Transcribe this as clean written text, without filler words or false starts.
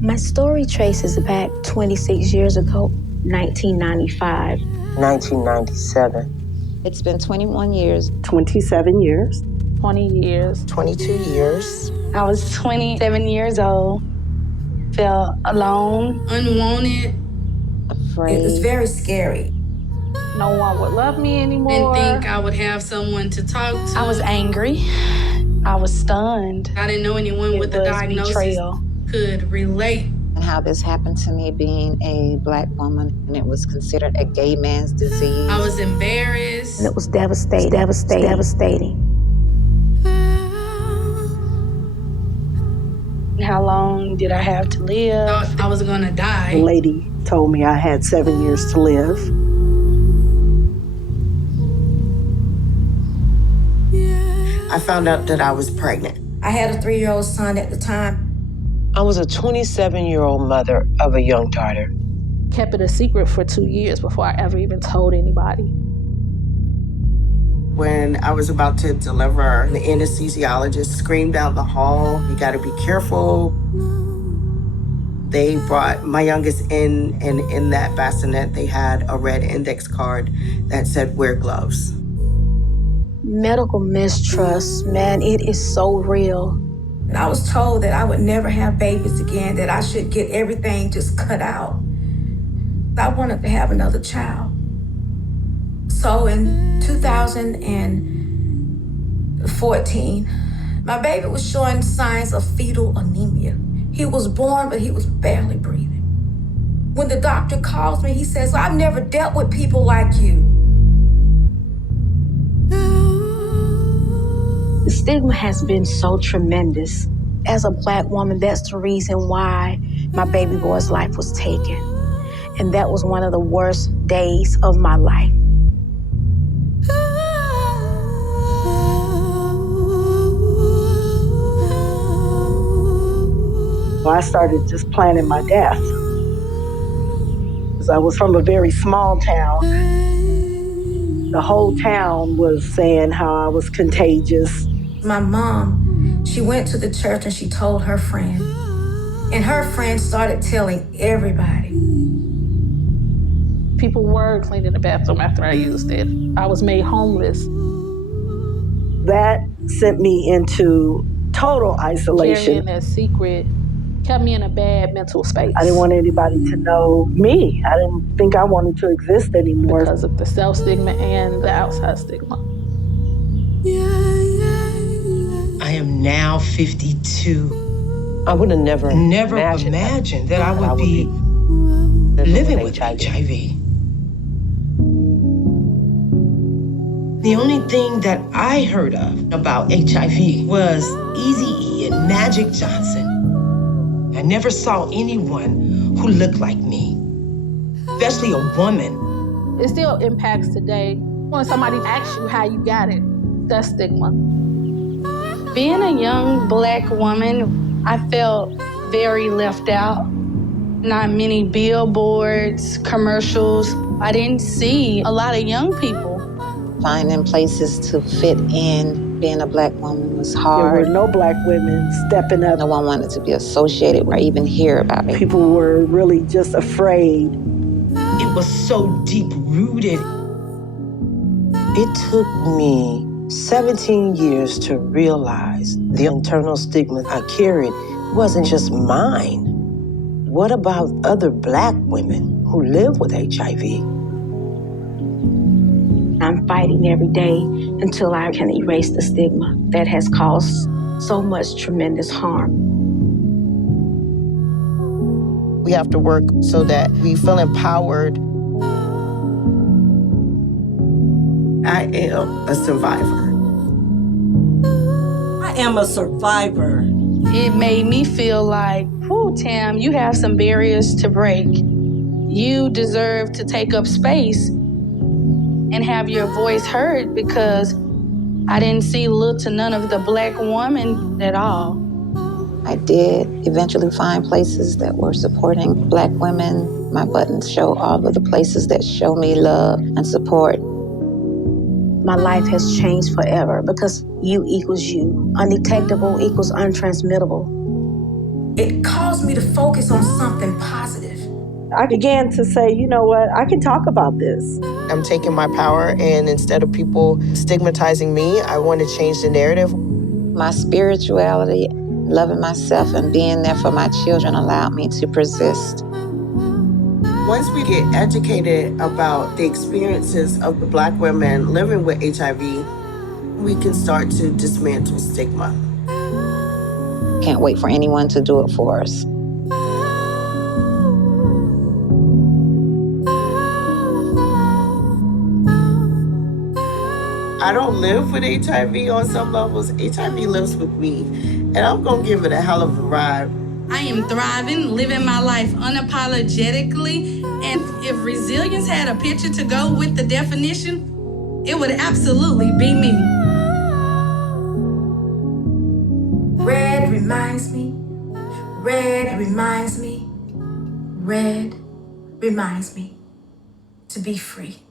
My story traces back 26 years ago, 1995. 1997. It's been 21 years. 27 years. 20 years. 22 years. I was 27 years old, felt alone, unwanted, Afraid. It was very scary. No one would love me anymore. Didn't think I would have someone to talk to. I was angry. I was stunned. I didn't know anyone with a diagnosis betrayal. could relate. And how this happened to me being a Black woman, and it was considered a gay man's disease. I was embarrassed. And it was devastating. How long did I have to live? Thought I was gonna die. The lady told me I had 7 years to live. I found out that I was pregnant. I had a 3-year-old son at the time. I was a 27-year-old mother of a young daughter. Kept it a secret for 2 years before I ever even told anybody. When I was about to deliver, the anesthesiologist screamed down the hall, "You gotta be careful." They brought my youngest in, and in that bassinet, they had a red index card that said, "Wear gloves." Medical mistrust, man, it is so real. And I was told that I would never have babies again, that I should get everything just cut out. I wanted to have another child. So in 2014, my baby was showing signs of fetal anemia. He was born, but he was barely breathing. When the doctor calls me, he says, "I've never dealt with people like you." The stigma has been so tremendous. As a Black woman, that's the reason why my baby boy's life was taken. And that was one of the worst days of my life. I started just planning my death. I was from a very small town. The whole town was saying how I was contagious. My mom, she went to the church and she told her friend. And her friend started telling everybody. People were cleaning the bathroom after I used it. I was made homeless. That sent me into total isolation. Carrying that secret kept me in a bad mental space. I didn't want anybody to know me. I didn't think I wanted to exist anymore. Because of the self-stigma and the outside stigma. I am now 52. I would have never imagined that I would be living with HIV. The only thing that I heard of about HIV was Eazy-E and Magic Johnson. I never saw anyone who looked like me, especially a woman. It still impacts today. When somebody asks you how you got it, that's stigma. Being a young Black woman, I felt very left out. Not many billboards, commercials. I didn't see a lot of young people. Finding places to fit in, being a Black woman was hard. There were no Black women stepping up. No one wanted to be associated or even hear about me. People were really just afraid. It was so deep-rooted. It took me 17 years to realize the internal stigma I carried wasn't just mine. What about other Black women who live with HIV? I'm fighting every day until I can erase the stigma that has caused so much tremendous harm. We have to work so that we feel empowered. I am a survivor. I am a survivor. It made me feel like, whew, Tam, you have some barriers to break. You deserve to take up space and have your voice heard, because I didn't see little to none of the Black woman at all. I did eventually find places that were supporting Black women. My buttons show all of the places that show me love and support. My life has changed forever because you equals you. Undetectable equals untransmittable. it caused me to focus on something positive. I began to say, you know what, I can talk about this. I'm taking my power, and instead of people stigmatizing me, I want to change the narrative. My spirituality, loving myself, and being there for my children allowed me to persist. Once we get educated about the experiences of the Black women living with HIV, we can start to dismantle stigma. Can't wait for anyone to do it for us. I don't live with HIV on some levels. HIV lives with me, and I'm gonna give it a hell of a ride. I am thriving, living my life unapologetically, and if resilience had a picture to go with the definition, it would absolutely be me. Red reminds me, red reminds me, red reminds me to be free.